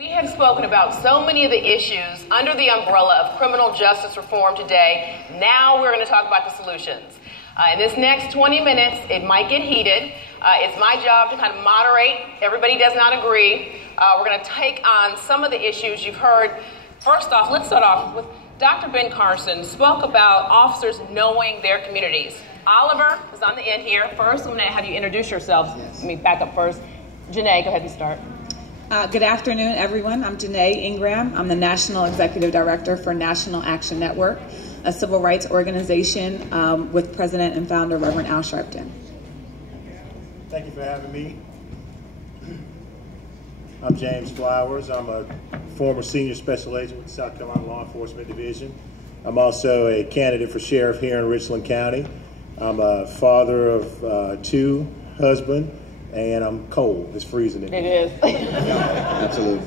We have spoken about so many of the issues under the umbrella of criminal justice reform today. Now we're going to talk about the solutions. In this next 20 minutes, it might get heated. It's my job to kind of moderate. Everybody does not agree. We're going to take on some of the issues you've heard. First off, let's start off with Dr. Ben Carson spoke about officers knowing their communities. Oliver is on the end here. First, I'm going to have you introduce yourselves. Yes. Let me back up first. Janae, go ahead and start. Good afternoon, everyone. I'm Janae Ingram. I'm the National Executive Director for National Action Network, a civil rights organization with President and founder Reverend Al Sharpton. Thank you for having me. I'm James Flowers. I'm a former senior special agent with the South Carolina Law Enforcement Division. I'm also a candidate for sheriff here in Richland County. I'm a father of two, husband, and I'm cold. It's freezing in here. It is. Absolutely.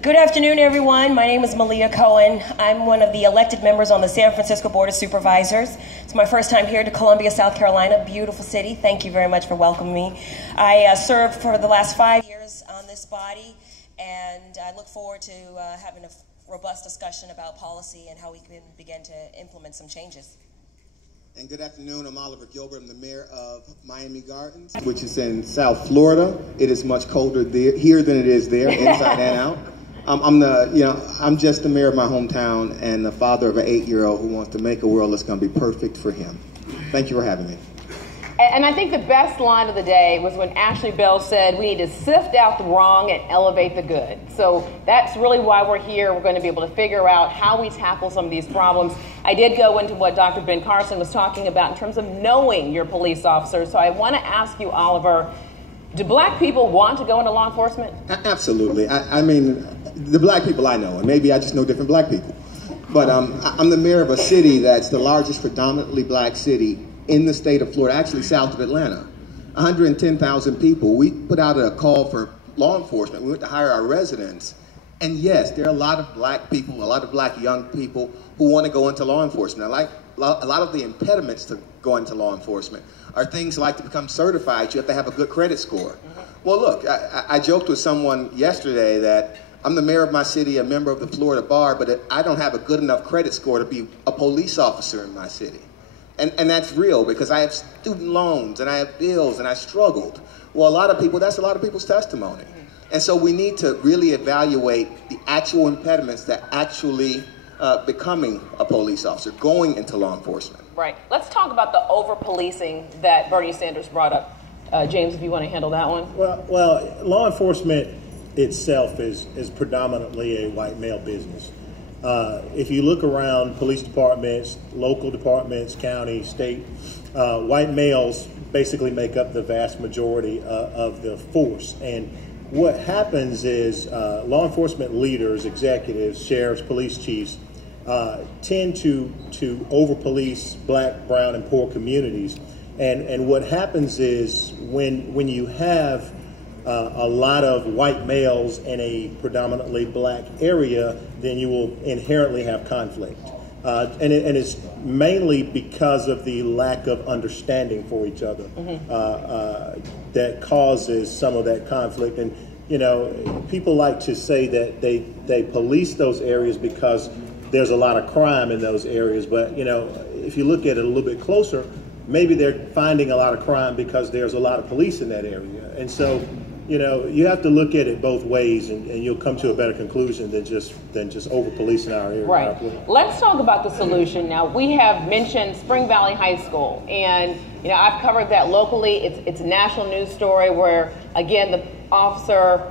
Good afternoon, everyone. My name is Malia Cohen. I'm one of the elected members on the San Francisco Board of Supervisors. It's my first time here to Columbia, South Carolina, beautiful city. Thank you very much for welcoming me. I served for the last 5 years on this body, and I look forward to having a robust discussion about policy and how we can begin to implement some changes. And good afternoon, I'm Oliver Gilbert. I'm the mayor of Miami Gardens, which is in South Florida. It is much colder here than it is there, inside and out. I'm just the mayor of my hometown and the father of an 8-year-old who wants to make a world that's going to be perfect for him. Thank you for having me. And I think the best line of the day was when Ashley Bell said, we need to sift out the wrong and elevate the good. So that's really why we're here. We're going to be able to figure out how we tackle some of these problems. I did go into what Dr. Ben Carson was talking about in terms of knowing your police officers. So I want to ask you, Oliver, do black people want to go into law enforcement? Absolutely. I mean, the black people I know, and maybe I just know different black people. But I'm the mayor of a city that's the largest predominantly black city in the state of Florida, actually south of Atlanta. 110,000 people. We put out a call for law enforcement. We went to hire our residents. And yes, there are a lot of black people, a lot of black young people who want to go into law enforcement. Like a lot of the impediments to going to law enforcement are things like to become certified, you have to have a good credit score. Well, look, I joked with someone yesterday that I'm the mayor of my city, a member of the Florida Bar, but I don't have a good enough credit score to be a police officer in my city. And that's real because I have student loans and I have bills and I struggled. Well, that's a lot of people's testimony. And so we need to really evaluate the actual impediments that actually becoming a police officer, going into law enforcement. Right. Let's talk about the over-policing that Bernie Sanders brought up. James, if you want to handle that one. Well, law enforcement itself is predominantly a white male business. If you look around police departments, local departments, county, state, white males basically make up the vast majority of the force. And what happens is law enforcement leaders, executives, sheriffs, police chiefs tend to over-police black, brown, and poor communities. And what happens is when you have a lot of white males in a predominantly black area, then you will inherently have conflict. And it's mainly because of the lack of understanding for each other that causes some of that conflict. And, you know, people like to say that they police those areas because there's a lot of crime in those areas. But, you know, if you look at it a little bit closer, maybe they're finding a lot of crime because there's a lot of police in that area. And so, you know, you have to look at it both ways, and you'll come to a better conclusion than just over-policing our area. Right. Let's talk about the solution now. We have mentioned Spring Valley High School, and you know I've covered that locally. It's a national news story where, again, the officer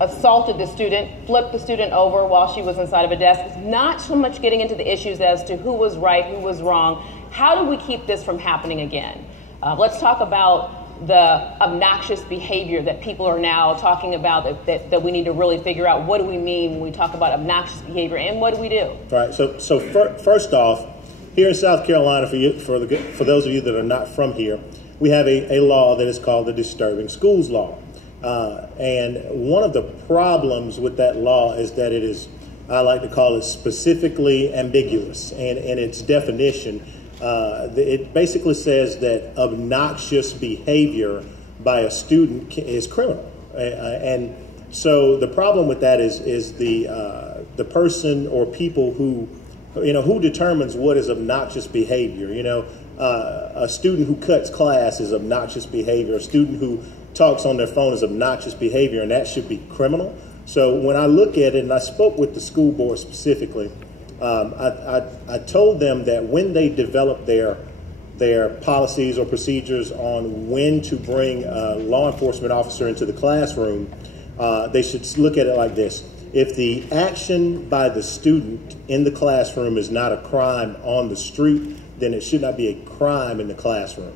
assaulted the student, flipped the student over while she was inside of a desk. It's not so much getting into the issues as to who was right, who was wrong. How do we keep this from happening again? Let's talk about the obnoxious behavior that people are now talking about that we need to really figure out. What do we mean when we talk about obnoxious behavior, and what do we do? All right. So first off, here in South Carolina, for those of you that are not from here, we have a law that is called the Disturbing Schools Law. And one of the problems with that law is that it is, I like to call it, specifically ambiguous in its definition. It basically says that obnoxious behavior by a student is criminal. And So the problem with that is the person or people who determines what is obnoxious behavior. A student who cuts class is obnoxious behavior. A student who talks on their phone is obnoxious behavior, and that should be criminal. So when I look at it, and I spoke with the school board specifically, I told them that when they develop their policies or procedures on when to bring a law enforcement officer into the classroom, they should look at it like this. If the action by the student in the classroom is not a crime on the street, then it should not be a crime in the classroom.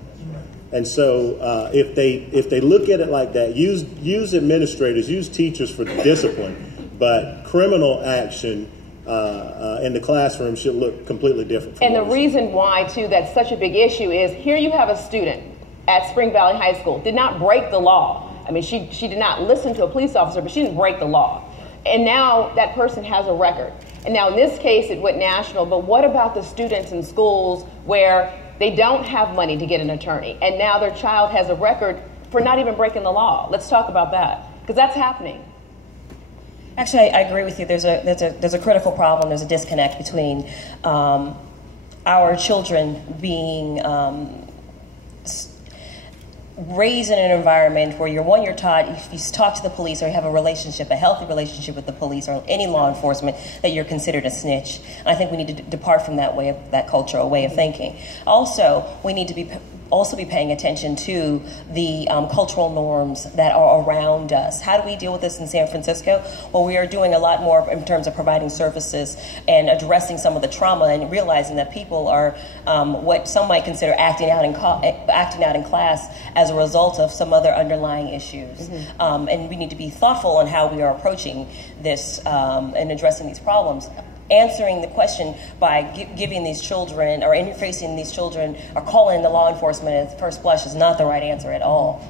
And so if they look at it like that, use administrators, use teachers for discipline, but criminal action in the classroom should look completely different. And the reason why, too, that's such a big issue is here you have a student at Spring Valley High School, did not break the law. I mean, she did not listen to a police officer, but she didn't break the law. And now that person has a record. And now in this case, it went national, but what about the students in schools where they don't have money to get an attorney, and now their child has a record for not even breaking the law? Let's talk about that, because that's happening. Actually, I agree with you. There's a critical problem. There's a disconnect between our children being raised in an environment where you're taught, if you talk to the police or you have a healthy relationship with the police or any law enforcement, that you're considered a snitch. And I think we need to depart from that cultural way of thinking. Also, we need to be paying attention to the cultural norms that are around us. How do we deal with this in San Francisco? Well, we are doing a lot more in terms of providing services and addressing some of the trauma and realizing that people are what some might consider acting out in class as a result of some other underlying issues. Mm-hmm. And we need to be thoughtful on how we are approaching this and addressing these problems. Answering the question by giving these children or interfacing these children or calling the law enforcement at first blush is not the right answer at all.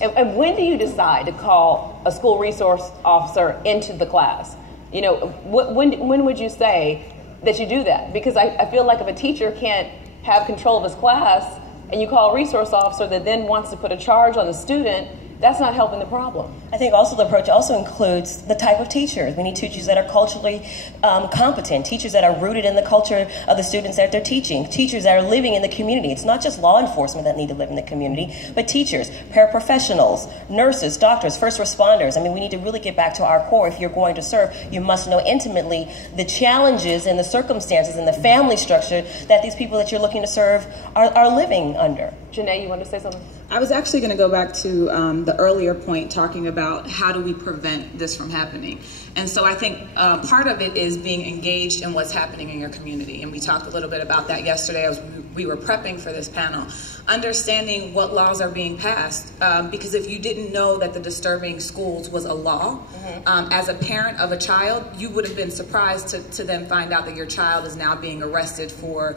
And when do you decide to call a school resource officer into the class? When would you say that you do that? Because I feel like if a teacher can't have control of his class and you call a resource officer that then wants to put a charge on the student, that's not helping the problem. I think also the approach also includes the type of teachers. We need teachers that are culturally competent, teachers that are rooted in the culture of the students that they're teaching, teachers that are living in the community. It's not just law enforcement that need to live in the community, but teachers, paraprofessionals, nurses, doctors, first responders. I mean, we need to really get back to our core. If you're going to serve, you must know intimately the challenges and the circumstances and the family structure that these people that you're looking to serve are living under. Janae, you want to say something? I was actually going to go back to the earlier point talking about how do we prevent this from happening. And so I think part of it is being engaged in what's happening in your community. And we talked a little bit about that yesterday as we were prepping for this panel. Understanding what laws are being passed. Because if you didn't know that the Disturbing Schools was a law, as a parent of a child, you would have been surprised to then find out that your child is now being arrested for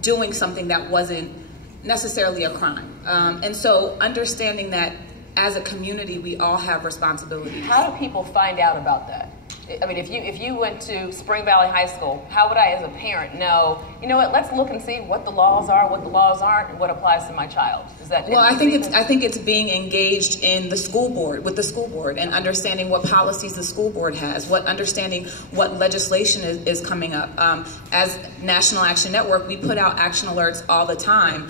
doing something that wasn't necessarily a crime. And so understanding that as a community, we all have responsibility. How do people find out about that? I mean, if you went to Spring Valley High School, how would I as a parent know, you know what, let's look and see what the laws are, what the laws aren't, and what applies to my child? Is that well, I think it's being engaged in the school board, with the school board, and understanding what policies the school board has, understanding what legislation is coming up. As National Action Network, we put out action alerts all the time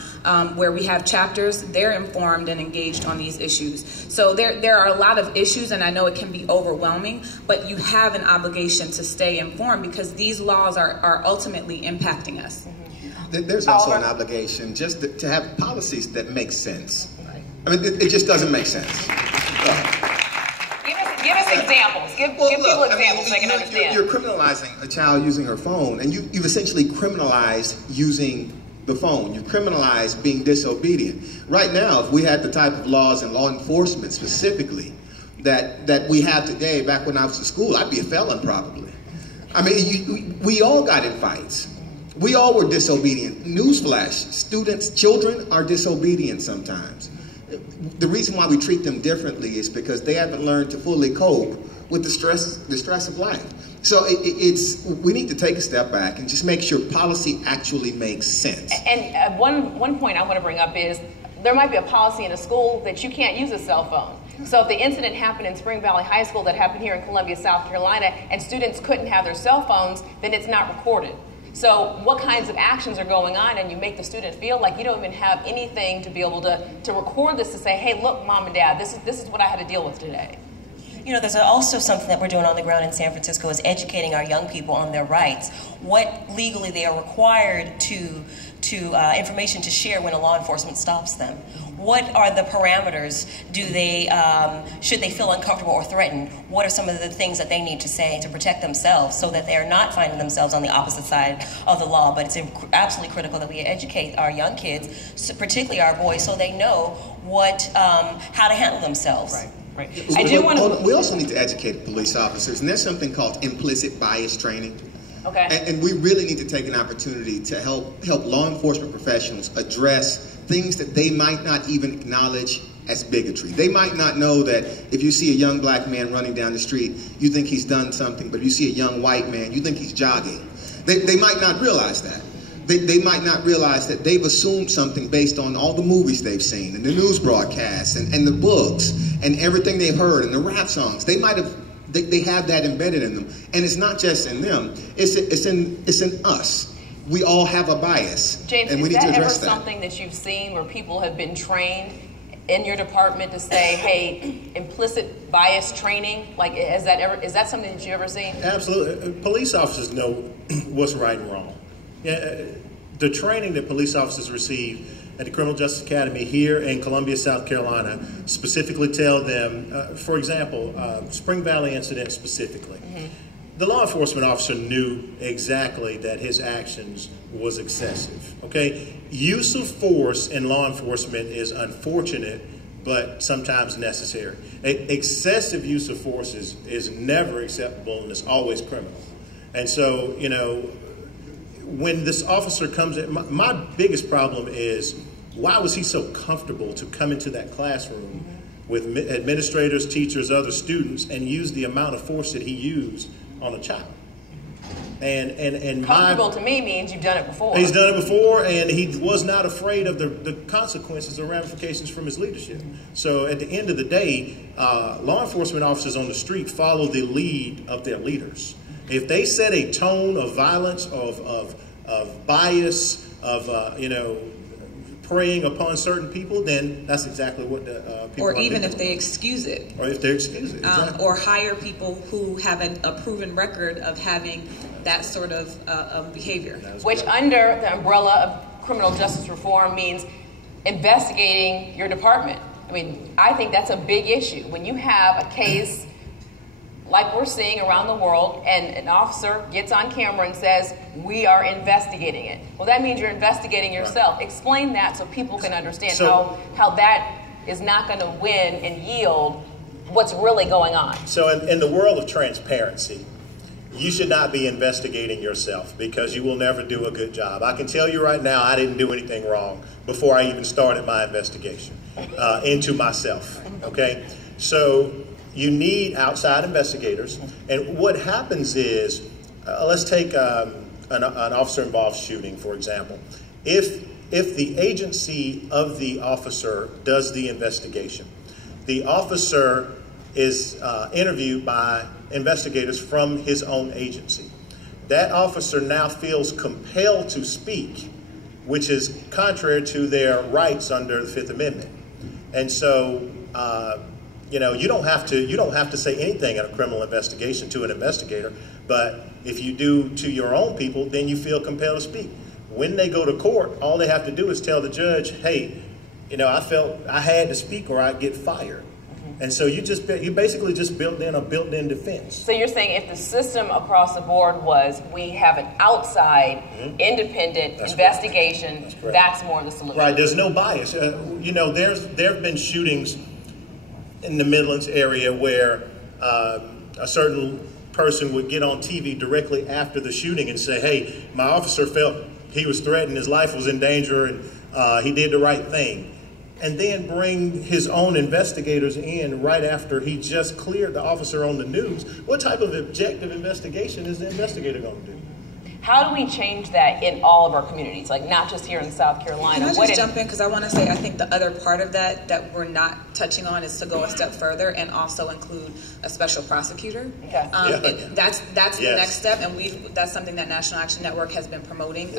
where we have chapters, they're informed and engaged on these issues. So there are a lot of issues, and I know it can be overwhelming, but you have an obligation to stay informed because these laws are ultimately impacting us. There's also an obligation just to have policies that make sense. I mean, it just doesn't make sense. Give us examples. Give people examples so they can understand. You're criminalizing a child using her phone, and you've essentially criminalized using the phone. You've criminalized being disobedient. Right now, if we had the type of laws and law enforcement specifically that we have today, back when I was in school, I'd be a felon probably. I mean, we all got in fights. We all were disobedient. Newsflash, children are disobedient sometimes. The reason why we treat them differently is because they haven't learned to fully cope with the stress of life. So we need to take a step back and just make sure policy actually makes sense. And one point I want to bring up is there might be a policy in a school that you can't use a cell phone. So if the incident happened in Spring Valley High School that happened here in Columbia, South Carolina, and students couldn't have their cell phones, then it's not recorded. So what kinds of actions are going on, and you make the student feel like you don't even have anything to be able to record this, to say, hey, look, mom and dad, this is what I had to deal with today. You know, there's also something that we're doing on the ground in San Francisco is educating our young people on their rights, what legally they are required to information to share when a law enforcement stops them. What are the parameters? Do they, should they feel uncomfortable or threatened? What are some of the things that they need to say to protect themselves so that they are not finding themselves on the opposite side of the law? But it's absolutely critical that we educate our young kids, particularly our boys, so they know what, how to handle themselves. Right. Right. I do want to. We also need to educate police officers, and there's something called implicit bias training. Okay. And we really need to take an opportunity to help law enforcement professionals address things that they might not even acknowledge as bigotry. They might not know that if you see a young black man running down the street, you think he's done something, but if you see a young white man, you think he's jogging. They might not realize that. They might not realize that they've assumed something based on all the movies they've seen and the news broadcasts and the books and everything they've heard and the rap songs. They might have, they have that embedded in them. And it's not just in them, it's in us. We all have a bias. James, and we is need to that ever address that. something that you've seen where people have been trained in your department to say, hey, implicit bias training? Like, is that something that you've ever seen? Absolutely. Police officers know what's right and wrong. Yeah, the training that police officers receive at the Criminal Justice Academy here in Columbia, South Carolina, specifically tell them, for example, Spring Valley incident specifically, the law enforcement officer knew exactly that his actions was excessive. Okay, use of force in law enforcement is unfortunate, but sometimes necessary. Excessive use of force is never acceptable, and it's always criminal. And so, you know, when this officer comes in, my biggest problem is, why was he so comfortable to come into that classroom with administrators, teachers, other students, and use the amount of force that he used on a child? And comfortable to me means you've done it before. He's done it before, and he was not afraid of the consequences or ramifications from his leadership. So at the end of the day, law enforcement officers on the street follow the lead of their leaders. If they set a tone of violence, of bias, of you know, preying upon certain people, then that's exactly what the people. Or even if they excuse it. Or if they excuse it. Exactly. Or hire people who have a proven record of having that sort of behavior. Which, under the umbrella of criminal justice reform, means investigating your department. I mean, I think that's a big issue. When you have a case like we're seeing around the world, and an officer gets on camera and says, we are investigating it. Well, that means you're investigating yourself. Right. Explain that so people can understand how that is not going to win and yield what's really going on. So in the world of transparency, you should not be investigating yourself, because you will never do a good job. I can tell you right now, I didn't do anything wrong before I even started my investigation into myself, okay? So you need outside investigators. And what happens is, let's take an officer-involved shooting, for example. If the agency of the officer does the investigation, the officer is interviewed by investigators from his own agency. That officer now feels compelled to speak, which is contrary to their rights under the Fifth Amendment. And so, you know, you don't have to say anything in a criminal investigation to an investigator, but if you do to your own people, then you feel compelled to speak. When they go to court, all they have to do is tell the judge, hey, you know, I felt I had to speak or I'd get fired. And so you basically just built in a built-in defense. So you're saying if the system across the board was, we have an outside, independent investigation, that's more the solution. Right, there's no bias. You know, there have been shootings in the Midlands area where a certain person would get on TV directly after the shooting and say, hey, my officer felt he was threatened, his life was in danger, and he did the right thing. And then bring his own investigators in right after he just cleared the officer on the news. What type of objective investigation is the investigator going to do? How do we change that in all of our communities, like not just here in South Carolina? Can I just jump in? Because I want to say, I think the other part of that we're not touching on is to go a step further and also include a special prosecutor. Okay. That's the next step, and that's something that National Action Network has been promoting.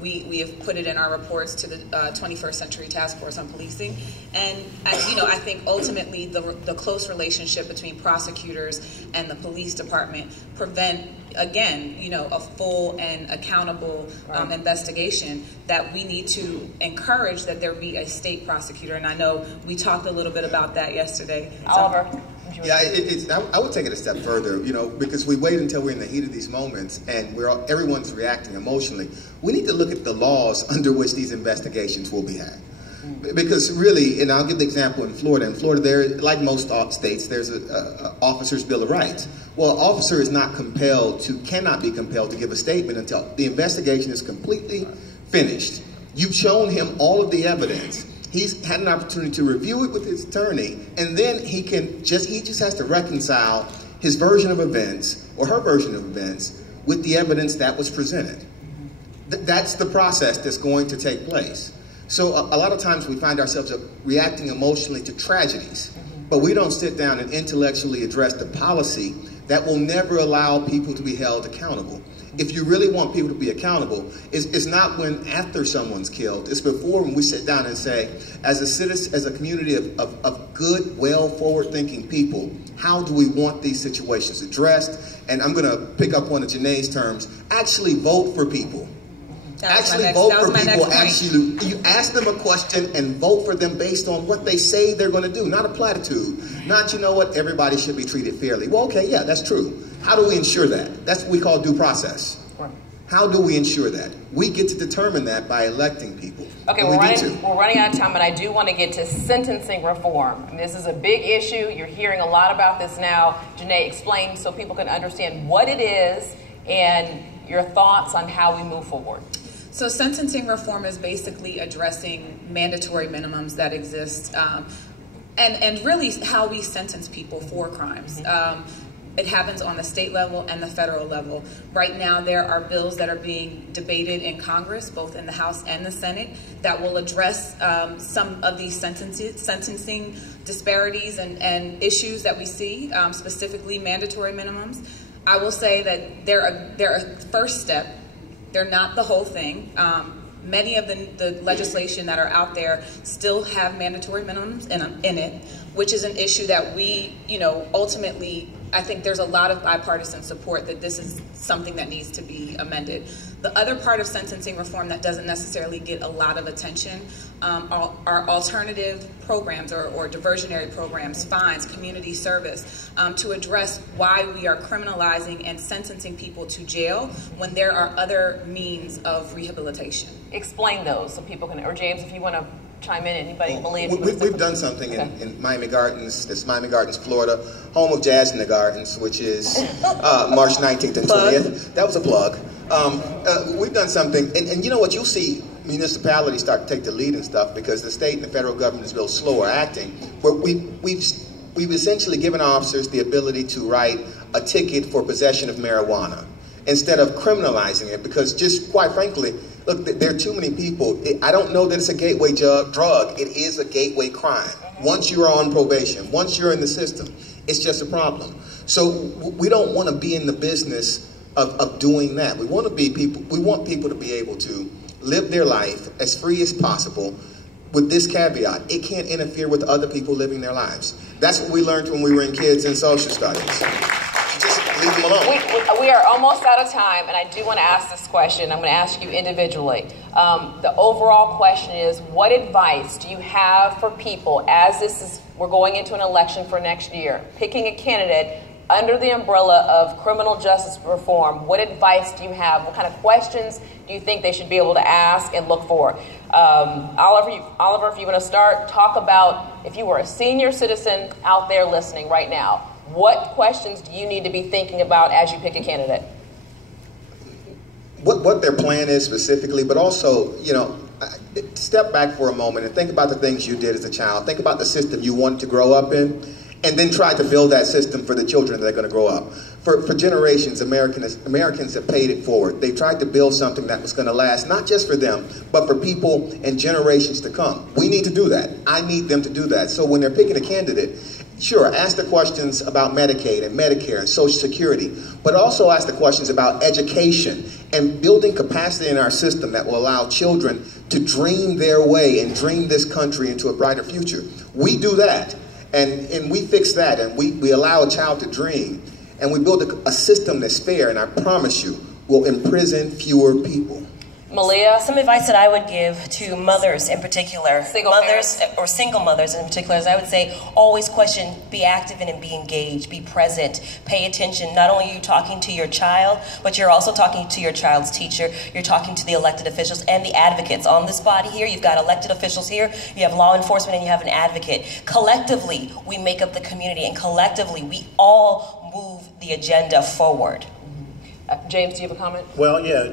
We have put it in our reports to the 21st Century Task Force on Policing, and I think ultimately the close relationship between prosecutors and the police department prevent, again, a full and accountable investigation, that we need to encourage that there be a state prosecutor. And I know we talked a little bit about that yesterday. Oliver? Yeah, I would take it a step further, because we wait until we're in the heat of these moments and everyone's reacting emotionally. We need to look at the laws under which these investigations will be had. Because really, and I'll give the example in Florida. In Florida, there, like most states, there's a officer's Bill of Rights. Well, an officer is cannot be compelled to give a statement until the investigation is completely finished. You've shown him all of the evidence. He's had an opportunity to review it with his attorney, and then he just has to reconcile his version of events or her version of events with the evidence that was presented. That's the process that's going to take place. So a lot of times we find ourselves reacting emotionally to tragedies, but we don't sit down and intellectually address the policy that will never allow people to be held accountable. If you really want people to be accountable, it's not when after someone's killed. It's before, when we sit down and say, as a citizen, as a community of good, well, forward-thinking people, how do we want these situations addressed? And I'm going to pick up one of Janae's terms, actually vote for people. Actually vote for people. Actually, you ask them a question and vote for them based on what they say they're going to do, not a platitude. Not, everybody should be treated fairly. Well, okay, yeah, that's true. How do we ensure that? That's what we call due process. How do we ensure that? We get to determine that by electing people. Okay, we're running out of time, but I do want to get to sentencing reform. I mean, this is a big issue. You're hearing a lot about this now. Janae, explain so people can understand what it is and your thoughts on how we move forward. So sentencing reform is basically addressing mandatory minimums that exist, and really how we sentence people for crimes. It happens on the state level and the federal level. Right now, there are bills that are being debated in Congress, both in the House and the Senate, that will address some of these sentencing disparities and issues that we see, specifically mandatory minimums. I will say that they're a first step. They're not the whole thing. Many of the legislation that are out there still have mandatory minimums in it, which is an issue that we, ultimately, I think there's a lot of bipartisan support that this is something that needs to be amended. The other part of sentencing reform that doesn't necessarily get a lot of attention are alternative programs or diversionary programs, fines, community service, to address why we are criminalizing and sentencing people to jail when there are other means of rehabilitation. Explain those so people can, or James, if you want to chime in, anybody believe? We've done something in Miami Gardens, this Miami Gardens, Florida, home of Jazz in the Gardens, which is March 19th and 20th. That was a plug. We've done something, and you know what, you'll see municipalities start to take the lead and stuff because the state and the federal government is real slower acting, where we've essentially given officers the ability to write a ticket for possession of marijuana instead of criminalizing it, because just quite frankly, look, there are too many people. I don't know that it's a gateway drug. It is a gateway crime. Once you're on probation, once you're in the system, it's just a problem. So we don't want to be in the business of doing that. We want people to be able to live their life as free as possible, with this caveat: it can't interfere with other people living their lives. That's what we learned when we were in kids and social studies. Just leave them alone. We are almost out of time, and I do want to ask this question. I'm going to ask you individually. The overall question is, what advice do you have for people as we're going into an election for next year, picking a candidate under the umbrella of criminal justice reform? What advice do you have? What kind of questions do you think they should be able to ask and look for? Oliver, if you want to start, talk about if you were a senior citizen out there listening right now, what questions do you need to be thinking about as you pick a candidate? What their plan is specifically, but also, step back for a moment and think about the things you did as a child. Think about the system you wanted to grow up in, and then try to build that system for the children that are going to grow up. For generations, Americans have paid it forward. They tried to build something that was going to last, not just for them, but for people and generations to come. We need to do that. I need them to do that. So when they're picking a candidate, sure, ask the questions about Medicaid and Medicare and Social Security, but also ask the questions about education and building capacity in our system that will allow children to dream their way and dream this country into a brighter future. We do that, and we fix that, and we allow a child to dream, and we build a system that's fair, and I promise you, will imprison fewer people. Malia? Some advice that I would give to mothers in particular, or single mothers in particular, is I would say always question, be active and be engaged, be present, pay attention. Not only are you talking to your child, but you're also talking to your child's teacher, you're talking to the elected officials and the advocates. On this body here, you've got elected officials here, you have law enforcement, and you have an advocate. Collectively, we make up the community, and collectively, we all move the agenda forward. James, do you have a comment? Well, yeah.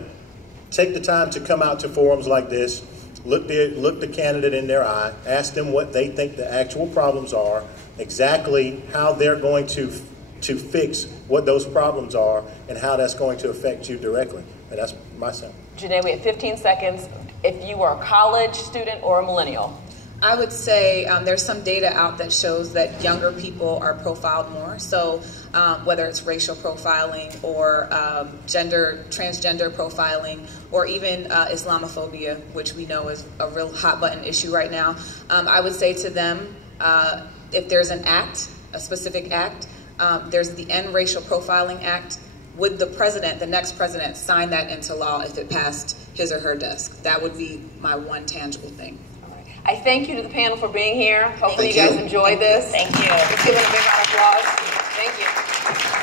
Take the time to come out to forums like this, look the candidate in their eye, ask them what they think the actual problems are, exactly how they're going to fix what those problems are, and how that's going to affect you directly. And that's my sense. Janae, we have 15 seconds. If you are a college student or a millennial. I would say there's some data out that shows that younger people are profiled more. So whether it's racial profiling or transgender profiling, or even Islamophobia, which we know is a real hot button issue right now, I would say to them, if there's an act, a specific act, there's the End Racial Profiling Act. Would the next president, sign that into law if it passed his or her desk? That would be my one tangible thing. I thank you to the panel for being here. Hopefully you guys enjoyed this. Thank you. Let's give it a big round of applause. Thank you.